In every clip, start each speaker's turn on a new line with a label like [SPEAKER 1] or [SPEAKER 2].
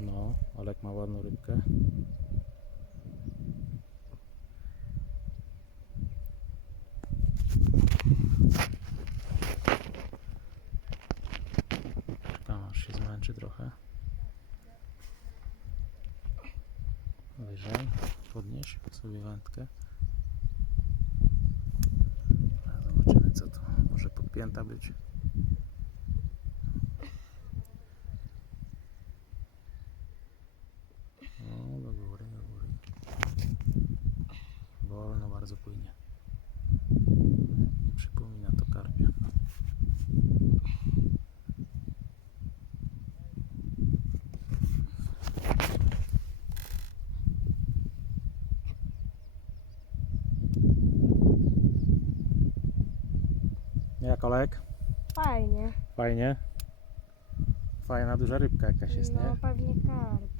[SPEAKER 1] No, Olek ma ładną rybkę. Czekam aż się zmęczy trochę. Wyżej, podnieś sobie wędkę. A zobaczymy co to może podpięta być. No, do góry, do góry. Wolno bardzo płynie. Nie przypomina to karpia. Jak Olek?
[SPEAKER 2] Fajnie.
[SPEAKER 1] Fajnie. Fajna duża rybka jakaś jest,
[SPEAKER 2] no
[SPEAKER 1] nie?
[SPEAKER 2] pewnie karp.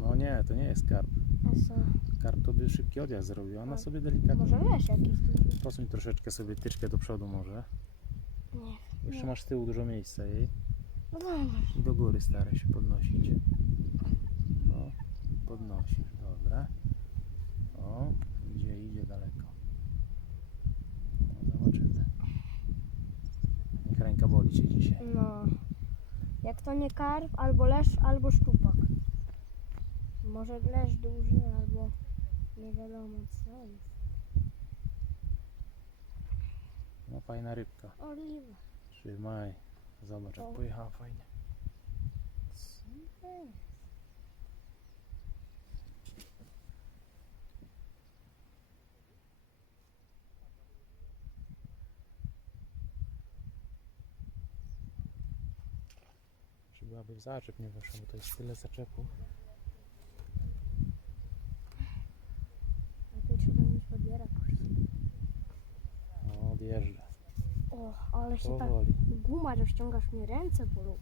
[SPEAKER 1] No nie, to nie jest karp.
[SPEAKER 2] A co?
[SPEAKER 1] Karp to by szybki odjazd zrobił. Ona
[SPEAKER 2] A
[SPEAKER 1] sobie delikatnie.
[SPEAKER 2] Może wiesz jakiś duży?
[SPEAKER 1] Posuń troszeczkę sobie tyczkę do przodu może.
[SPEAKER 2] Nie.
[SPEAKER 1] Jeszcze
[SPEAKER 2] Nie.
[SPEAKER 1] masz z tyłu dużo miejsca jej.
[SPEAKER 2] No dobra.
[SPEAKER 1] I do góry staraj się podnosić. No, podnosisz, dobra. O, idzie, idzie daleko. No, zobaczymy. Dzisiaj.
[SPEAKER 2] No. Jak to nie karp, albo lesz, albo szczupak. Może lesz duży, albo nie wiadomo co jest.
[SPEAKER 1] No, fajna rybka.
[SPEAKER 2] Oliwa.
[SPEAKER 1] Trzymaj. Zobacz, jak
[SPEAKER 2] O.
[SPEAKER 1] pojechała fajnie.
[SPEAKER 2] Co
[SPEAKER 1] Czy byłaby w zaczep nie bo to jest tyle zaczepów.
[SPEAKER 2] Lepiej trzeba mieć podbierak.
[SPEAKER 1] No, odjeżdża.
[SPEAKER 2] O, ale się tak
[SPEAKER 1] Powoli,
[SPEAKER 2] guma, że ściągasz mi ręce bolą.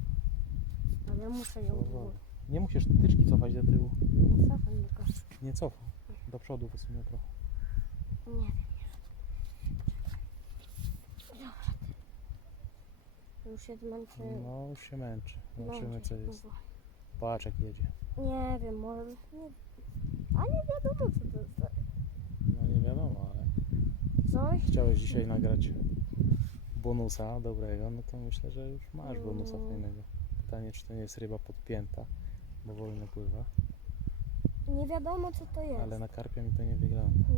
[SPEAKER 2] Ale muszę ją
[SPEAKER 1] powoli. Nie musisz tyczki cofać do tyłu.
[SPEAKER 2] Nie cofam tylko.
[SPEAKER 1] Nie cofam. Do przodu wysunę trochę.
[SPEAKER 2] Nie wiem. Dobra. Już się zmęczy.
[SPEAKER 1] No, już się męczy. Zobaczymy, co jest. jak jedzie.
[SPEAKER 2] Nie wiem, może... Nie, a nie wiadomo co to jest.
[SPEAKER 1] No, nie wiadomo, ale
[SPEAKER 2] Coś?
[SPEAKER 1] chciałeś dzisiaj nagrać bonusa dobrego, no to myślę, że już masz bonusa
[SPEAKER 2] Mm.
[SPEAKER 1] fajnego. Pytanie, czy to nie jest ryba podpięta, bo wolno pływa,
[SPEAKER 2] Nie wiadomo co to jest.
[SPEAKER 1] ale na karpia mi to nie wygląda.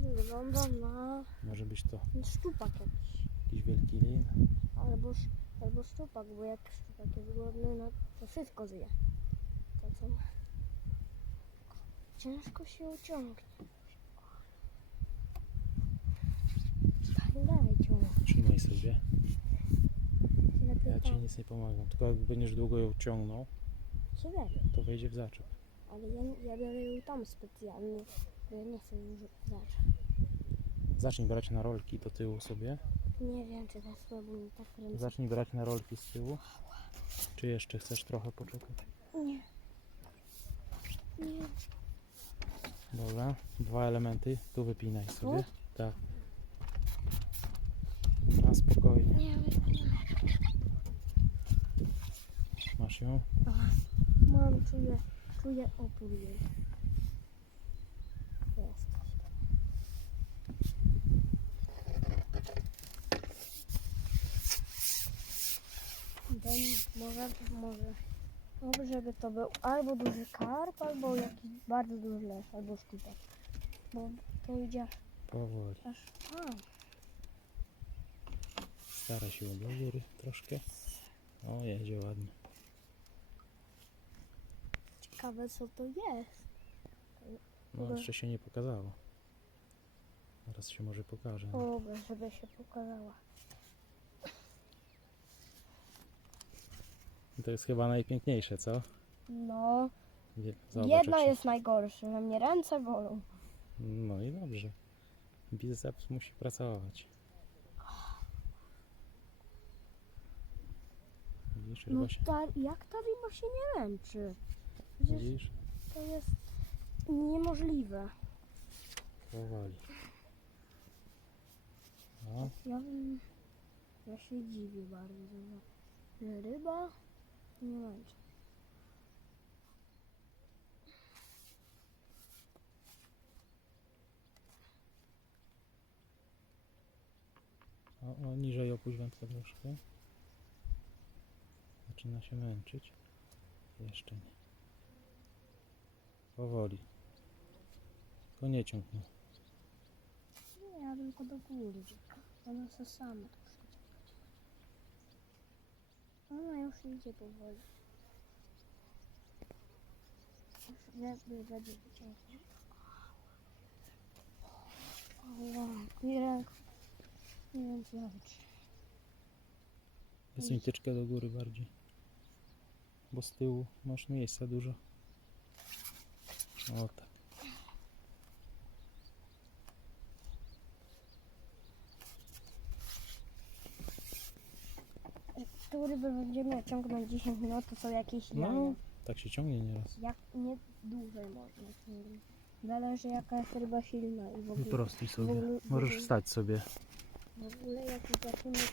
[SPEAKER 2] Nie wygląda na
[SPEAKER 1] Może być to
[SPEAKER 2] szczupak jakiś.
[SPEAKER 1] jakiś wielki lin.
[SPEAKER 2] Albo, sz- albo szczupak, bo jak szczupak jest głodny, no to wszystko zje. To co ma. Ciężko się uciągnie. Tak, dalej ciągnę.
[SPEAKER 1] Trzymaj sobie.
[SPEAKER 2] Lepiej
[SPEAKER 1] Ja ci
[SPEAKER 2] tak.
[SPEAKER 1] nic nie pomagam. Tylko jak będziesz długo ją ciągnął, to wejdzie w zaczep.
[SPEAKER 2] ale ja, ja biorę ją tam specjalnie, bo ja nie chcę już zacząć.
[SPEAKER 1] Zacznij brać na rolki do tyłu sobie.
[SPEAKER 2] Nie wiem, czy bo mi tak ręce...
[SPEAKER 1] Zacznij brać na rolki z tyłu. Czy jeszcze chcesz trochę poczekać?
[SPEAKER 2] Nie. Nie.
[SPEAKER 1] Dobra, dwa elementy. Tu wypinaj sobie. Tak. Na spokojnie.
[SPEAKER 2] Nie, nie.
[SPEAKER 1] Masz ją?
[SPEAKER 2] Mam, czuję, czuję opór jej. Jest. Ten może, może, może żeby to był albo duży karp, albo jakiś bardzo duży lesz, albo sztupak. Bo to idzie
[SPEAKER 1] Powoli.
[SPEAKER 2] aż tam.
[SPEAKER 1] Stara się do góry troszkę. O, jedzie ładnie.
[SPEAKER 2] Ciekawe co to jest.
[SPEAKER 1] No,
[SPEAKER 2] Dobra.
[SPEAKER 1] jeszcze się nie pokazało. Teraz się może pokaże.
[SPEAKER 2] O, żeby się pokazała.
[SPEAKER 1] To jest chyba najpiękniejsze, co?
[SPEAKER 2] No,
[SPEAKER 1] Zobacz, się-
[SPEAKER 2] jest najgorsze, że mnie ręce bolą.
[SPEAKER 1] No i dobrze. Biceps musi pracować. Widzisz,
[SPEAKER 2] No
[SPEAKER 1] się...
[SPEAKER 2] ta, jak ta ryba się nie męczy? Przecież
[SPEAKER 1] Widzisz?
[SPEAKER 2] to jest niemożliwe.
[SPEAKER 1] Powoli. No,
[SPEAKER 2] Ja bym... Ja się dziwię bardzo, że ryba nie momencie.
[SPEAKER 1] O, o, niżej opuść wędrówkę. Zaczyna się męczyć. Jeszcze nie. Powoli. Tylko nie ciągną.
[SPEAKER 2] Nie, ja tylko do góry. One są same. Ona już idzie powoli. Jakby będzie wyciągnie. Ała, mi ręka. Nie wiem, co robić.
[SPEAKER 1] Wysuń tyczkę do góry bardziej. Bo z tyłu masz miejsca dużo. O tak.
[SPEAKER 2] Który będziemy ciągnąć 10 minut, to są jakieś
[SPEAKER 1] No,
[SPEAKER 2] jamy.
[SPEAKER 1] tak się ciągnie nieraz.
[SPEAKER 2] Jak nie dłużej można ciągnąć. Zależy jaka jest ryba silna i w ogóle,
[SPEAKER 1] Wyprostuj
[SPEAKER 2] w
[SPEAKER 1] sobie.
[SPEAKER 2] ogóle,
[SPEAKER 1] Możesz wstać sobie.
[SPEAKER 2] w ogóle jaki gatunek.